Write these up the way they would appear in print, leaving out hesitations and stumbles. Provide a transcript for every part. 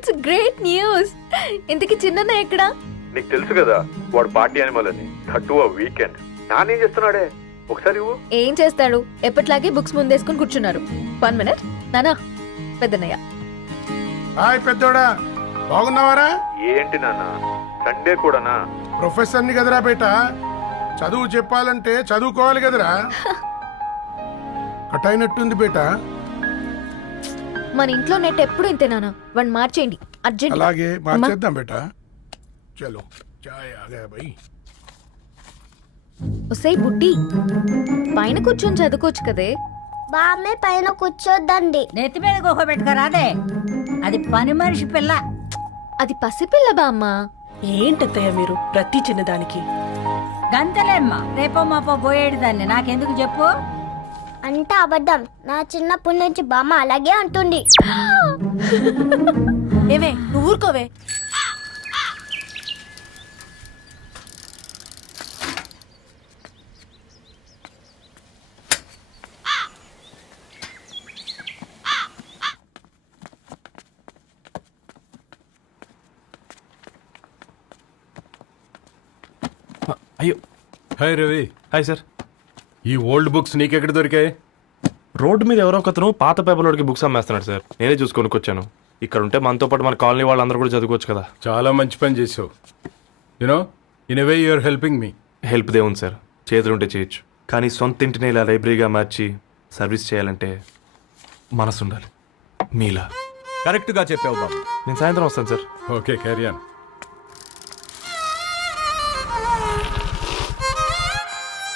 It's great news. ఇంతకి చిన్న ఎక్కడా? నీకు తెలుసు కదా వాడు పార్టీ అనిమల్ అని. థర్టూ వీకెండ్ నానేం చేస్తున్నాడే ఒకసారి ఇవ్వు. ఏం చేస్తాడు, ఎప్పట్లాగే బుక్స్ ముందేసుకుని కూర్చున్నారు. 1 minute. నానా పెద్దనయ్య. హాయ్ పెద్దోడా, బాగున్నావారా? ఏంటి నాన్న సండే కూడానా? ప్రొఫెసర్ని కదరా బేట, చదువు చెప్పాలంటే చదువుకోవాలి కదరా. కట్ అయినట్టుంది బేట. మన ఇంట్లో నెట్ ఎప్పుడు ఇంతే నానా. వన్ మార్చేయండి అర్జెంట్. అలాగే మార్చేద్దాం బేట. చలో చాయ్ ఆగా భయ్. ఒసేయ్ బుడ్డి, పైన కూర్చొని చదువుకోవచ్చు కదే. బామ్మే పైన కూర్చోద్దండి. నెత్తి మీద గుహ పెట్టుకోరాదే, అది పని మనిషి పిల్ల. అది పసిపిల్ల బామ్మ. ఏంటత్తయ్య మీరు ప్రతి చిన్నదానికి? గంతలేమ్మా, రేపో మాపో పోయేడు దాన్ని నాకెందుకు చెప్పు. అంటే అబద్ధం. నా చిన్నప్పటి నుంచి బామ్మ అలాగే అంటుంది. ఏవే నువ్వు ఊరుకోవే. అయ్యో, హాయ్ రవి. Hi sir. ఈ ఓల్డ్ బుక్స్ నీకెక్కడ దొరికాయి? రోడ్డు మీద ఎవరో ఒకతను పాత పేపర్లోకి బుక్స్ అమ్మేస్తున్నాడు సార్. నేనే చూసుకొని వచ్చాను. ఇక్కడ ఉంటే మనతో పాటు మన కాలనీ వాళ్ళందరూ కూడా చదువుకోవచ్చు కదా. చాలా మంచి పని చేసావు. You know in a way you are helping me. Help దేవుంది సార్, చేతులుంటే చేయొచ్చు. కానీ సొంత ఇంటిని ఇలా లైబ్రరీగా మార్చి సర్వీస్ చేయాలంటే మనసు ఉండాలి. మీలా కరెక్ట్గా చెప్పావు బాబు. నేను సాయంత్రం వస్తాను sir. Okay carry on.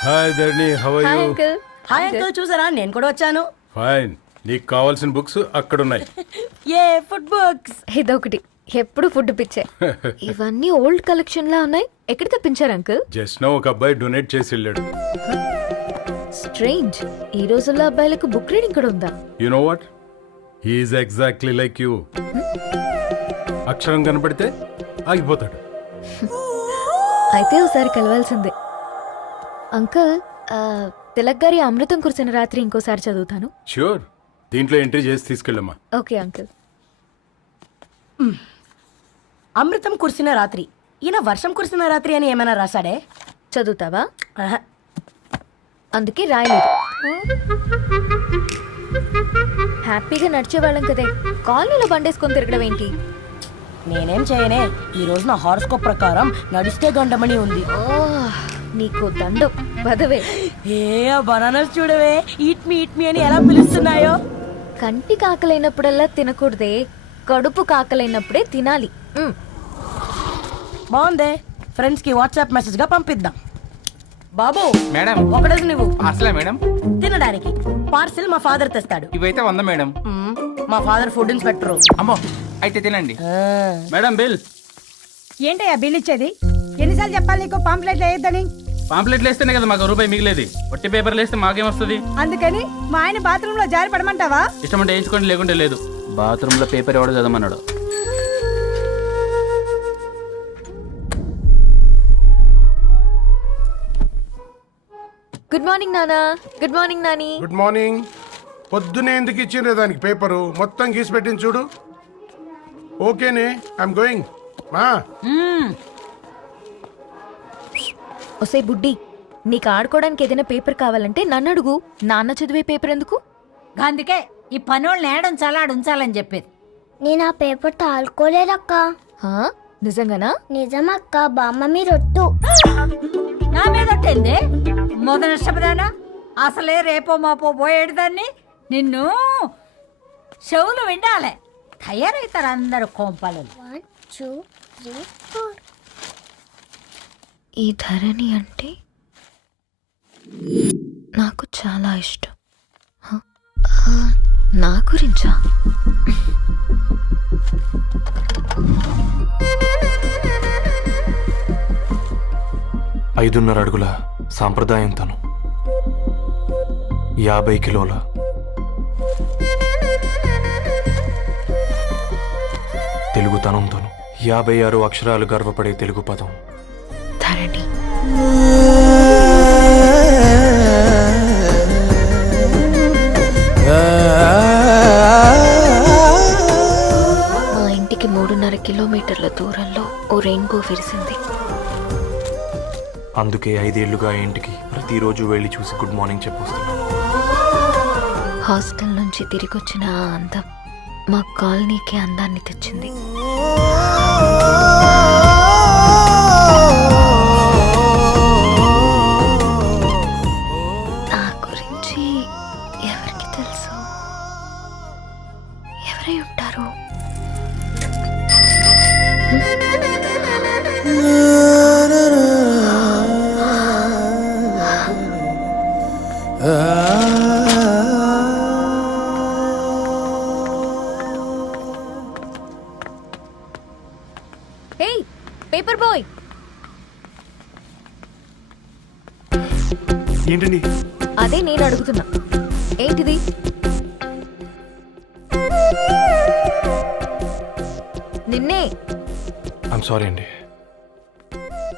Hi Dharni, how are hi you? Uncle. Hi uncle, చూసారా నేను కూడా వచ్చాను. ఫైన్. నీకు కావాల్సిన బుక్స్ అక్కడ ఉన్నాయి. ఏ ఫుడ్ బుక్స్? ఇదొకటి, ఎప్పుడు ఫుడ్ పిచ్చే. ఇవన్నీ ఓల్డ్ కలెక్షన్ లా ఉన్నాయి. ఎక్కడ తెప్పించారు అంకుల్? జస్ట్ నో ఒక అబ్బాయి డొనేట్ చేసి వెళ్ళాడు. స్ట్రేంజ్, ఈ రోజుల్లో అబ్బాయిలకు బుక్ రీడింగ్ కూడా ఉందా? You know what, he's exactly like you. అక్షరం కనపడితే ఆగిపోతాడు. అయితే ఒకసారి కలవాల్సిందే. అంకుల్, తిలక్ గారి అమృతం కురిసిన రాత్రి ఇంకోసారి చదువుతాను. ష్యూర్, దీంట్లో ఎంట్రీ చేసి తీసుకెళ్ళమ్మా. Okay uncle. అమృతం కురిసిన రాత్రి. ఈయన వర్షం కురిసిన రాత్రి అని ఏమైనా రాశాడే? చదువుతావా? ఆహా. అందుకే రాయలేదు. హ్యాపీగా నడిచేవాళ్ళం కదే, కాలనీలో బండేసుకొని తిరగడం ఏంటి? నేనేం చేయనే, ఈ రోజు నా హారోస్కోప్ ప్రకారం నడిస్తే గండమని ఉంది. ఓ, నీకు దండం బదవే. ఏ బనానాస్ చూడవే, ఈట్ మీ అని ఎలా పిలుస్తున్నాయో. కంటి కాకలైనప్పుడల్లా తినకూడదే, కడుపు కాకలైనప్పుడే తినాలి. బాగుందే, ఫ్రెండ్స్ కి వాట్సాప్ మెసేజ్ గా పంపిద్దాం. బాబు మేడం, ఒకటేసి నువ్వు అసలే మేడం తినడానికి పార్సిల్ మా ఫాదర్ తెస్తాడు. ఇవైతే 100 మేడం. మా ఫాదర్ ఫుడ్ ఇన్స్పెక్టర్. అమ్మో, అయితే తినండి మేడం. బిల్ ఏంటయ్యా బిల్ ఇచ్చేది? ఎన్నిసార్లు చెప్పాలి నీకు పాంప్లెట్లు వేయొద్దని? పాంప్లెట్లు వేస్తేనే కదా మాకు రూపాయి మిగిలేది. ఒట్టి పేపర్లు వేస్తే మాకేమొస్తుంది? అందుకని మా ఆయన బాత్రూమ్ లో జారి పడమంటావా? ఇష్టం అంటే వేయించుకోండి, లేకుంటే లేదు. బాత్రూమ్ లో పేపర్ ఎవడో చదవమన్నాడు. గుడ్ మార్నింగ్ నానా. Good morning Nani. Good morning. పొద్దునే ఎందుకు ఇచ్చిండ్రే దానికి పేపరు? మొత్తం గీసి పెట్టింది చూడు. ఓకేనే, ఐఎమ్ గోయింగ్. మా ఒసే బుడ్డి, నీకు ఆడుకోవడానికి ఏదైనా పేపర్ కావాలంటే నన్ను అడుగు. నాన్న చదివే పేపర్ ఎందుకు? అందుకే ఈ పనోళ్ళని ఏడంచాలా ఉంచాలని చెప్పేది. నేను ఆ పేపర్ తాలుకోలేదక్క. హా, నిజంగానా? నిజమక్క, బామ్మ మీరొట్టు. నా మీద ఒట్టేంది? మొదటి నష్టపదానా? అసలే రేపో మాపో పోయేడు దాన్ని. నిన్ను చెవులు వినాలే, తయారవుతారు అందరు కోంపాలు. 1 2 3 4. ఈ ధరణి అంటే నాకు చాలా ఇష్టం. హ? నా గురించా? 5.5 అడుగుల సాంప్రదాయం తను, 50 కిలోల తెలుగుతనం తను, 56 అక్షరాలు గర్వపడే తెలుగు పదం ధరణి. మా ఇంటికి మనకి 3.5 కిలోమీటర్ల దూరంలో ఓ రెయిన్బో విరిసింది. అందుకే 5 ఏళ్లుగా ఇంటికి ప్రతిరోజు వెళ్ళి చూసి గుడ్ మార్నింగ్ చెప్పొస్తున్నాను. హాస్టల్ నుంచి తిరిగొచ్చిన ఆ అందం మా కాలనీకి అందాన్ని తెచ్చింది. నా గురించి ఎవరికి తెలుసు? ఎవరై ఉంటారు? హే పేపర్ బాయ్, ఏంటండి? అదే నేను అడుగుతున్నా, ఏంటిది? నిన్నే. ఐమ్ సారీ అండి.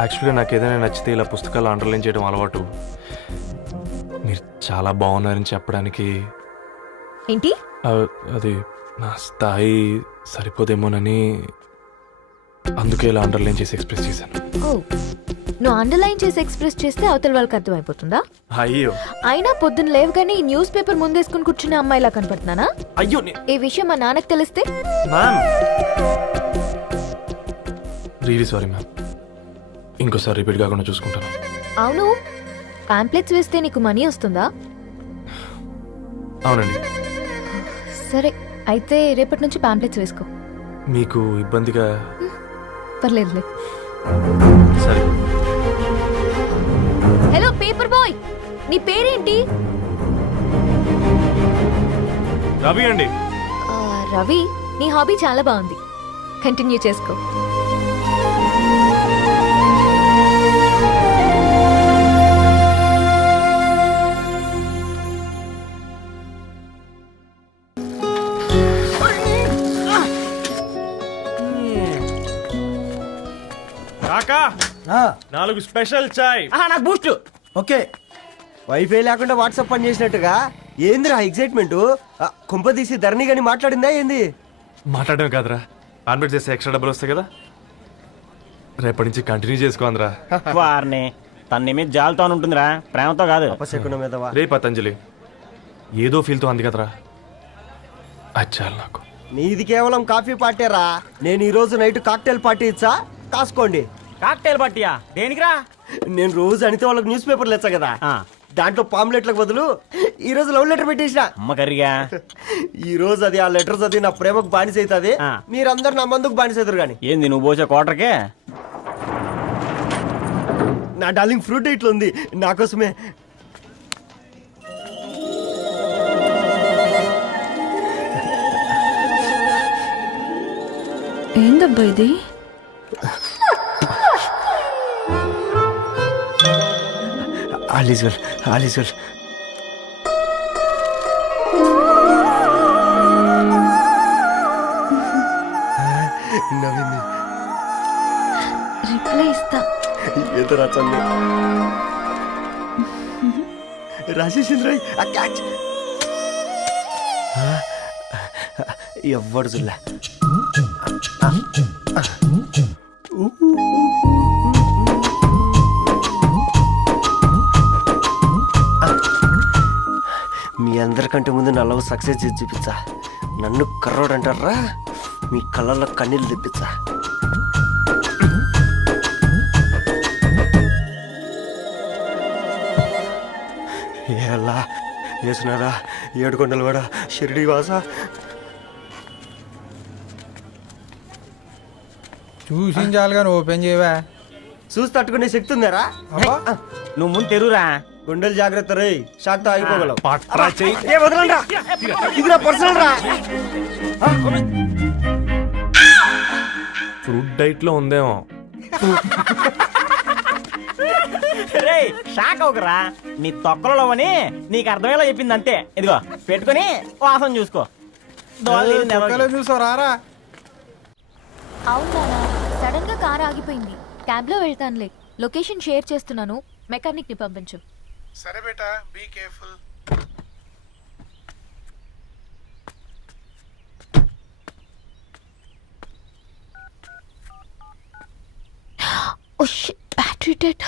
యాక్చువల్గా నాకు ఏదైనా నచ్చితే ఇలా పుస్తకాలు అండర్లైన్ చేయడం అలవాటు. మీరు చాలా బాగున్నారని చెప్పడానికి ఏంటి? అది నా స్థాయి సరిపోదేమోనని అందుకే ఇలా అండర్లైన్ చేసి ఎక్స్ప్రెస్ చేశాను. ఓ, నువ్వు అండర్లైన్ చేసి ఎక్స్ప్రెస్ చేస్తే అవతల వాళ్ళకి అర్థమైపోతుందా? అయ్యో అయినా పొద్దున్న లేవగానే ఈ న్యూస్ పేపర్ ముందేసుకుని కూర్చునే అమ్మాయిలా కనపడుతున్నానా? అయ్యో ఈ విషయం మా నాన్నకి తెలిస్తే? Ma'am really sorry ma'am. ఇంకోసారి రిపీట్ కాకుండా చూసుకుంటాను. అవును, పాంప్లెట్స్ వేస్తే నీకు మనీ వస్తుందా? అవునండి. సరే, అయితే రేపటి నుంచి పాంప్లెట్స్ వేసుకో. మీకు ఇబ్బందిగా? పర్లేదులే. సరే. హలో పేపర్ బాయ్, నీ పేరేంటి? రవి అండి. రవి, నీ హాబీ చాలా బాగుంది, కంటిన్యూ చేసుకో. కాకా 4 స్పెషల్ చాయ్. నాకు బూస్ట్. ఓకే, వైఫై లేకుండా వాట్సాప్ పని చేసినట్టుగా ఏందిరా ఎగ్జైట్మెంట్? కుంప తీసి ధరణి గాని మాట్లాడిందా ఏంది? మాట్లాడడం కాదురా, కాన్వర్ట్ చేస్తే ఎక్స్ట్రా డబ్బులు వస్తాయి కదా, రేపటి నుంచి కంటిన్యూ చేసుకో అందరా. వారిని తన మీద జాలతో ఉంటుందిరా, ప్రేమతో కాదు. అపశకునం మీదవా? రే పతంజలి, ఏదో ఫీల్తో అంది కదరా, అది చాలు నాకు. నీది కేవలం కాఫీ పార్టీరా. నేను ఈ రోజు నైట్ కాక్టైల్ పార్టీ ఇచ్చా, కాసుకోండి. కాక్టైల్ పట్టియా దేనికిరా? నేను రోజు అనితే వాళ్ళకి న్యూస్ పేపర్లు ఇచ్చా కదా, దాంట్లో పాంప్లెట్లకు బదులు ఈ రోజు లవ్ లెటర్ పెట్టేసిన. అమ్మ కర్రీగా ఈ రోజు అది ఆ లెటర్ చదివి నా ప్రేమకు బానిస అవుతుంది. మీరందరూ నా మందుకు బానిస అవుతారు. కానీ ఏంది నువ్వు పోసే క్వార్టర్కే? నా డార్లింగ్ ఫ్రూట్ ఇట్లా ఉంది నా కోసమే. ఏందబ్బా ఇది? All is well, all is well. నవ్వింది. రిప్లై ఇస్తా. ఏదో రాచండి రాజేసింద్ర క్యాచ్. ఎవ్వడు చూడలే. మీ అందరికంటే ముందు నా లవ్ సక్సెస్ చేసి చూపించా. నన్ను కర్రోడు అంటారా, మీ కళ్ళల్లో కన్నీళ్ళు తెప్పించా. ఎలా వేసినారా ఏడుకొండలు కూడా షిరిడి వాస. చూసించాలుగా ఓపెన్ చేయవా? చూసి తట్టుకునే శక్తి ఉందారా? నువ్వు ముందు తెరురా. గుండెలు జాగ్రత్త రే, షాక్తో ఆగిపోగలవు. పట్రా చెయ్యి. ఏ వదలండ్రా, ఇది నా పర్సనల్ రా. ఫ్రూట్ డైట్ లో ఉందేమో. రే షాక్ అవకరా, నీ తొక్కలలో అని నీకు అర్థమయ్యేలా చెప్పింది అంతే. ఇదిగో పెట్టుకొని వాసన చూసుకో. చూసారా? అవునా, సడన్ గా కార్ ఆగిపోయింది. క్యాబ్ లో వెళ్తానులే, లొకేషన్ షేర్ చేస్తున్నాను, మెకానిక్ ని పంపించు. సరే బేటా, be careful. Battery dead.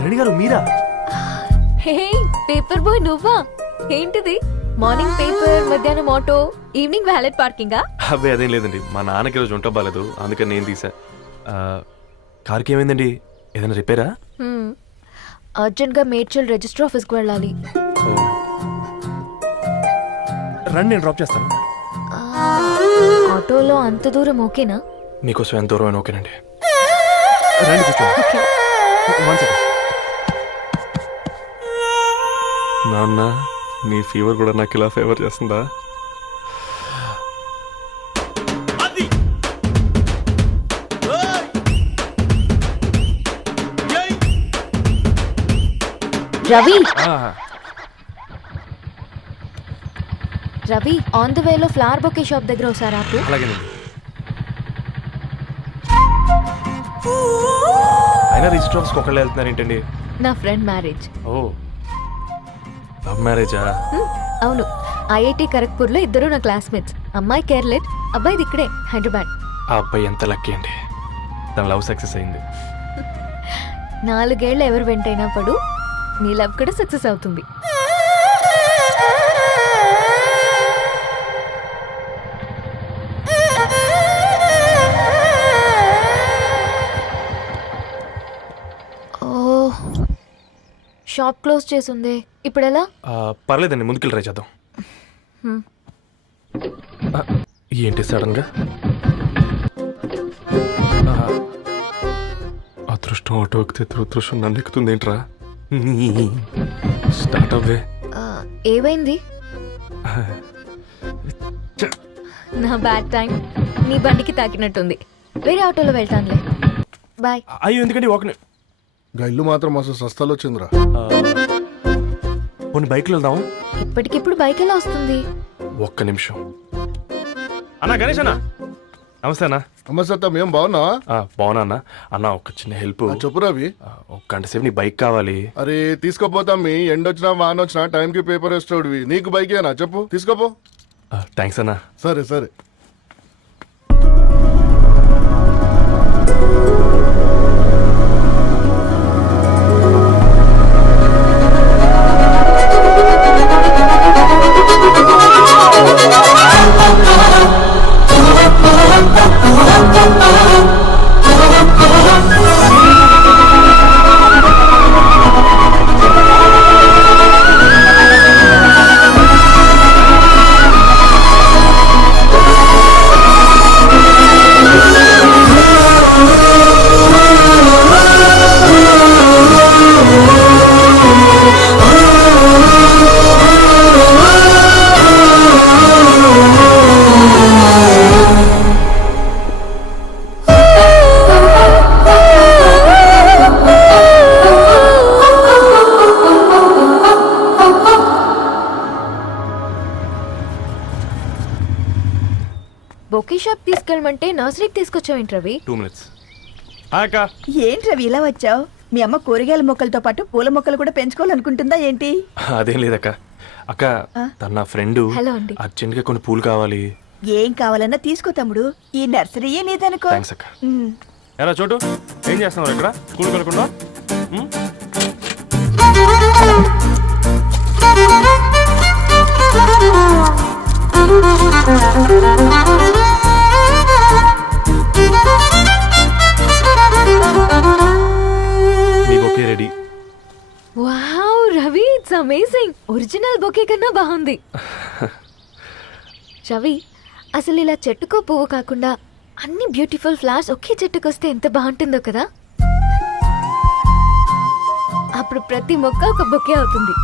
Reddy గారు మీరా? హే పేపర్ బాయ్ నువ్వా? ఏంటిది మార్నింగ్ పేపర్, మధ్యాహ్నం ఆటో, ఈవినింగ్ వ్యాలెట్ పార్కింగా? అబ్బాయి అదేం లేదండి, మా నాన్నకి రోజు ఉంట బాగాలేదు, అందుకని నేను తీసా. కార్కి ఏమైందండి? ఏదైనా రిపేరా? అర్జెంట్గా మేడ్చల్ రిజిస్టర్ ఆఫీస్కి వెళ్ళాలి. రండి, నేను డ్రాప్ చేస్తాను. ఆటోలో అంత దూరం ఓకేనా? మీకోసం ఎంత దూరం అయినా ఓకేనండి. రండి కూర్చోండి. One second. నాన్న, నీ ఫీవర్ కూడా నాకు ఇలా ఫేవర్ చేస్తుందా? రవి రవి ఆన్ ద వేలో ఫ్లవర్ బొకే షాప్ దగ్గర ఒకసారి ఆపు. అలాగేనండి. అయినా రిజిస్టర్ ఆఫీస్కి ఒకళ్ళు వెళ్తున్నారు ఏంటండి? నా ఫ్రెండ్ మ్యారేజ్. ఓ, లవ్ మ్యారేజా? అవును, ఐఐటి ఖరగ్పూర్లో ఇద్దరు నా క్లాస్మేట్స్. అమ్మాయి కేర్లెట్, అబ్బాయిది ఇక్కడే హైదరాబాద్. ఆ అబ్బాయి ఎంత లక్కీ అండి, తన లవ్ సక్సెస్ అయింది. 4 ఏళ్ళు ఎవరు వెంటైనా పడు, నీ లవ్ కూడా సక్సెస్ అవుతుంది. షాప్ క్లోజ్ చేసింది, ఇప్పుడు ఎలా? పర్లేదండి, ముందుకెళ్ళి ట్రై చేద్దాం. ఏంటి సడన్గా? అదృష్టం ఆటో ఎక్కితే దురదృష్టం నన్ను ఎక్కుతుంది ఏంట్రా? స్టార్ట్ అవ్వే. ఏమైంది? నా బ్యాడ్ టైం నీ బండికి తాకినట్టుంది. వేరే ఆటోలో వెళ్తానులే, బాయ్. అయ్యో ఎందుకండి ఒక ఇల్లు మాత్రం అసలు సస్తాలో వచ్చిందిరా. కొన్ని బైక్లో వెళ్దాం. ఇప్పటికిప్పుడు బైక్ ఎలా వస్తుంది? ఒక్క నిమిషం. అన్నా గణేష్ అన్న, నమస్తే అన్న. నమస్తే, ఏం బాగున్నావా? బాగున్నా అన్న. అన్న ఒక చిన్న హెల్ప్. చెప్పు రవి. ఒక గంట సేపు నీ బైక్ కావాలి. అరే తీసుకోపోతాం, మీ ఎండొచ్చినా వాన వచ్చినా టైంకి పేపర్ వేస్తాడువి. నీకు బైకేనా చెప్పు, తీసుకోపో. థ్యాంక్స్ అన్న. సరే సరే. బొకే షాప్ తీసుకెళ్ళమంటే నర్సరీకి తీసుకొచ్చావేంటి రవి? 2 minutes. ఏంటి రవి ఇలా వచ్చావు? మీ అమ్మ కూరగాయల మొక్కలతో పాటు పూల మొక్కలు కూడా పెంచుకోవాలనుకుంటుందా ఏంటి? అదేం లేదక్క. అక్క, తన నా ఫ్రెండ్. హలో అండి. అర్జెంట్గా కొన్ని పూలు కావాలి. ఏం కావాలన్నా తీసుకో తమ్ముడు, ఈ నర్సరీయే నీదనుకో. థ్యాంక్స్ అక్క. ఎలా చోటు, ఏం చేస్తున్నావు ఇక్కడ? స్కూల్ కనుకుండా మీ bouquet ready. Wow Ravi, it's amazing. Original bouquet కన్నా బాగుంది. రవి, అసలు ఇలా చెట్టుకో పువ్వు కాకుండా అన్ని బ్యూటిఫుల్ ఫ్లవర్స్ ఒకే చెట్టుకు వస్తే ఎంత బాగుంటుందో కదా. అప్పుడు ప్రతి మొక్క ఒక బొకే అవుతుంది.